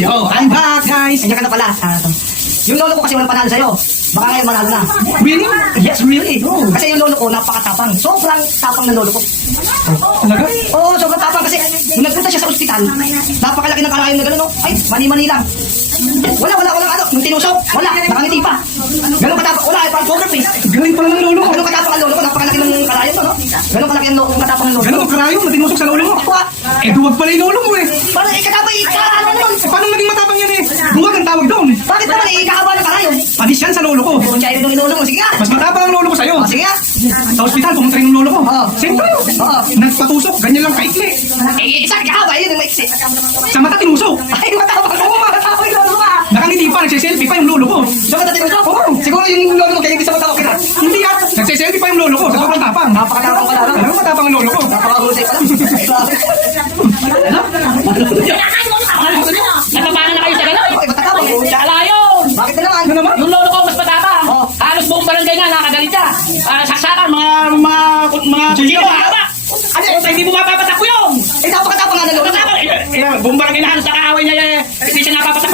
Yo, I'm back, guys. Nandiyan ka na pala. Yung lolo ko kasi walang panalo sa'yo. Baka ngayon manalo na. Really? Yes, really. Kasi yung lolo ko napakatapang. Sobrang tapang ng lolo ko. Talaga? Oo, sobrang tapang kasi nung nagpunta siya sa ospital, napakalaki ng karayom na gano'n, no? Ay, mani-mani lang. Walang ano. Nung tinusok, wala. Nakangiti pa. Ganun katapang. Wala, parang poker face. Galing pala ng lolo ko. Ganun katapang ang lolo ko. Napakalaki ng karayom, no? Ganun kalaki ang katapang ng lolo ko. Ganun ang karayom na tinusok sa lolo mo. Wa, Eh, duwag pala yung lolo mo eh. parang ikatapang ano naman. Eh, paano naging matapang yan eh? Duwag ang tawag doon. Bakit naman ikakaba ng karayom? Panis yan sa lolo ko. Kung siya yung lolo mo, sige nga. Mas matapang ang lolo ko sa'yo. O, sige nga. Sa ospital, pumunta rin yung lolo ko. Oo. Siyempre. Oo. Nagpatusok, ganyan lang kaikli. Isa kakaba, yun yung maiksi. Sa mata tinusok. Ay, matapang. Oo, matapang yung lolo ko ah. Nakangiti pa, nagsiselfie pa yung lolo ko. So, katatin mo Oo. siguro yung lolo mo kaya hindi sa matapang kita. Hindi ah. Nagsiselfie pa yung lolo ko. Sa sobrang tapang. Napakatapang pala, no? Alam mo matapang ang lolo ko. Napakahusay pala. Natapangan na kayo sa gano'n. Okay, matapang eh. Wala yun. Bakit na naman? Ano naman? Yung lolo ko mas matapang. Oh. Halos buong barangay na nakagalit siya. Saksakan, mga kuchilo, haba. Ano, hindi mo mapapatak yun. Eh, napakatapang nga ng lolo ko. Matapang. Buong barangay na halos nakaaway niya. Hindi siya napapatak.